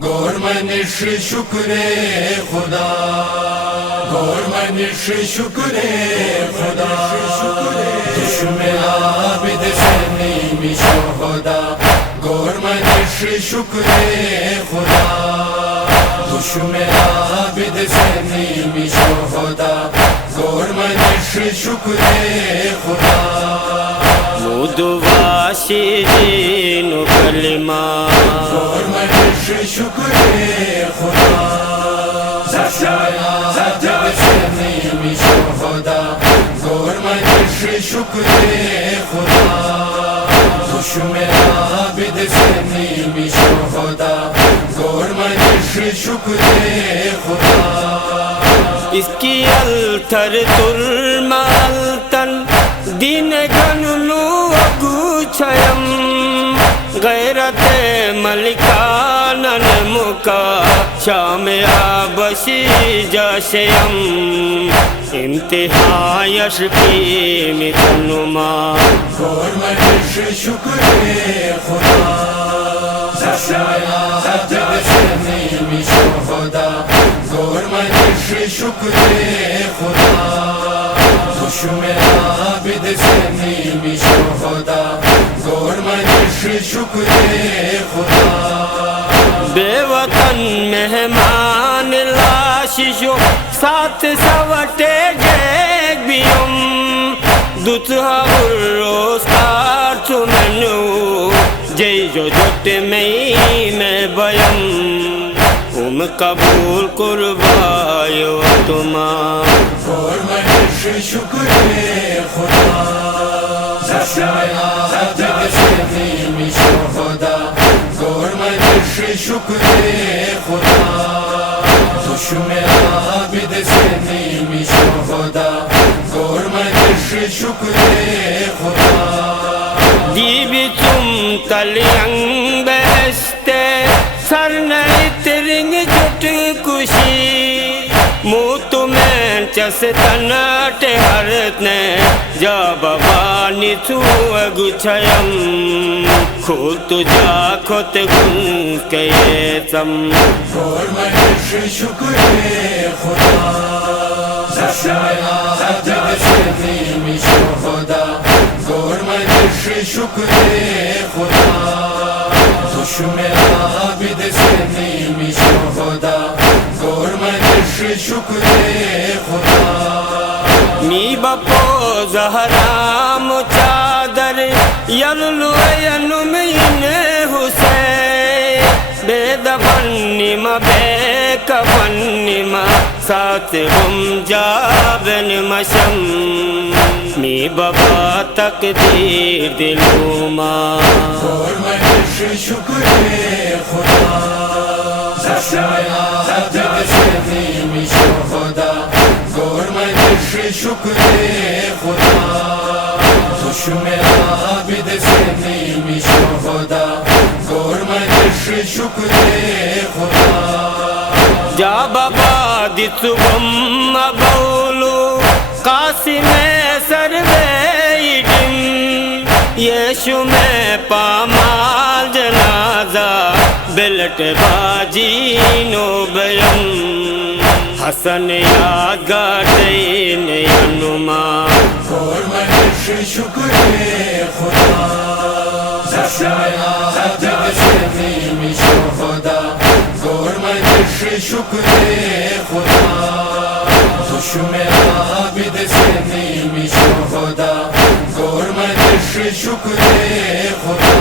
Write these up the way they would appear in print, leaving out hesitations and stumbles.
گورمنش شکر خدا، گورمنش شکر خدا، دشمن عابد سنیم شهدا. گورمنش شکر خدا، دشمن عابد سنیم شهدا. گورمنش شکر خدا. مدواشین و کلمہ گورمنش شکر خدا، دشمن عابد سنیم شهدا. گورمنش شکر خدا، دشمن عابد سنیم شهدا. گورمنش شکر خدا. اس کی التر ترمالتن دین گنلو اگوچھیم غیرت ملکانن مکا شام آبشی جاشیم انتہایش کی متنما. گورمنش شکر خدا، دشمن عابد سنیم شهدا. گورمنش شکر خدا، دشمن عابد سنیم شهدا. گورمنش شکر خدا. بے وطن مہمان لاششو ساتھ سوٹے گیگ بیوم دوتھا روستار چمنو جی جو جوٹ میں بیم قبول قربائیو تمام. گورمنش شکر خدا، دشمن عابد سنیم شهدا. گورمنش شکر خدا، دشمن عابد سنیم شهدا. گورمنش شکر خدا. دی بھی تم تلیاں بہشتے سر نہیں ترنگ جٹ کشی منہ تمہیں چستن ٹہرت نے جا بابانی تو اگچھیم کھول تجا کھوت گن کے تم. گورمنش شکر خدا، دشمن عابد سنیم شهدا. گورمنش شکر خدا، دشمن عابد سنیم شهدا. گورمنش شکر خدا. می بپو زہرام چادر یللو ینمین حسین بے دفن نما بے کفن نما ساتھ گم جابن مشم می بابا تقدیر دلوما. گورمنش شکر خدا، دشمن عابد سنیم شهدا. گورمنش شکر خدا، دشمن عابد سنیم شهدا. گورمنش شکر خدا. جا بابا دیتوگم مبولو قاسم سر بیدم یشو میں پامال جنازہ بلٹ باجی نو بیم حسن یادگار دین ینما. گورمنش شکر خدا، دشمن عابد سنیم شهدا. گورمنش شکر خدا، دشمن عابد سنیم شهدا. گورمنش شکر خدا.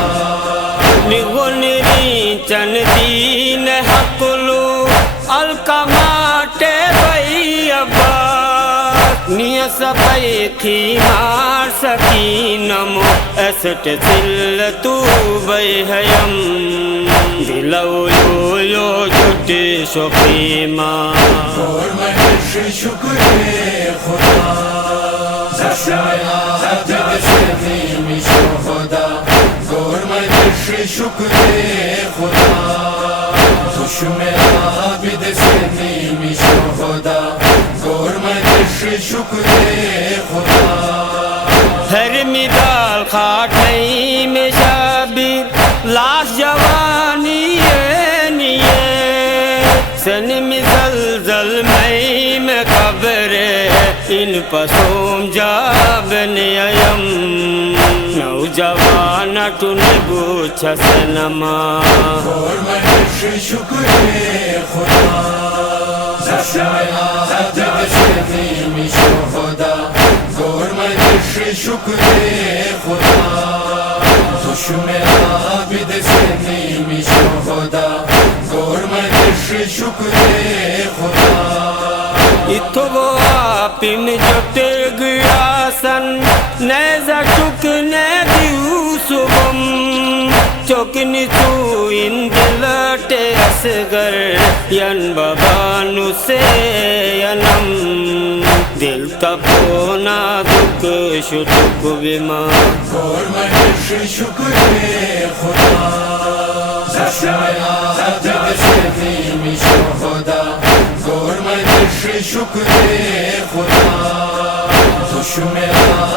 نگونری چن دین حقلو الکمات بی ابا نیس پی خیمار سکینمو اسٹ ذلتو بی حیم دلو یو جٹ شقیما. گورمنش شکر خدا، دشمن عابد سنیم شهدا. گورمنش شکر خدا، دشمن عابد سنیم شهدا. گورمنش شکر خدا. ہر میدال خاٹئی میں شبیر لاش جوانی نیے ان پسوم جاب نیایم نوجوانا تنگو چسنما فرمایش شکر خدا شاید بسیمی شهدا فرمایش شکر خدا تو شما عبد سیمی شهدا فرمایش شکر خدا اتو وہ آپن جٹ گیا سن نیزا چکنے دیو صبم چکنی تو ان دلٹے اسگر ین بابانو سے ینم دل تپونا دکھ شتک بما فرمایش شکر خدا شاید بسیمی شهدا فرمایش شکر خدا تو شما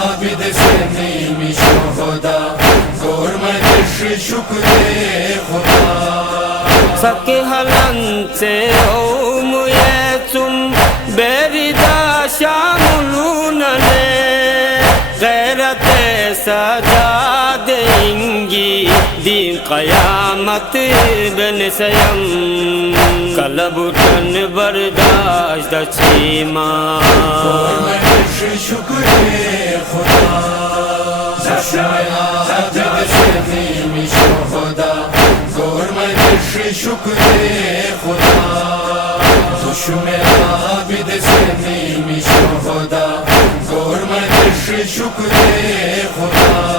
عبد سیمی شهدا فرمایش شکر خدا سکے حلن سے اوم یسم بیردا شاملون نے غیرت سجا دیں گی دین قیامت بن سیم قلب تن برداشت چیما فرمایش شکر خدا شاید بسیمی شهدا فرمایش شکر خدا تو شما عبد سیمی شهدا فرمایش شکر خدا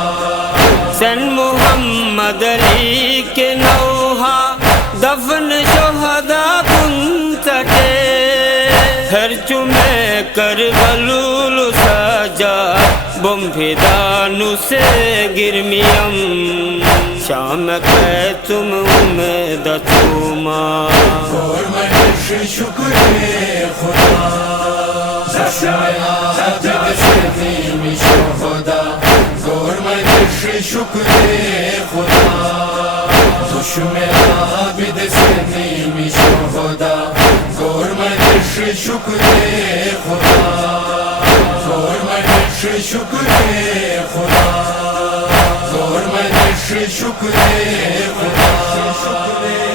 سن محمد علی کے نوحہ دفن شہدا کن سٹے ہر چمے کربلول سجا بم فدانو سے گرمیم شام کہ تم میں دتوما فرمایش شکر خدا شاید بسیمی شهدا فرمایش شکر خدا تو شما عبد سیمی شهدا فرمایش شکر خدا فرمایش شکر خدا فرمایش شکر خدا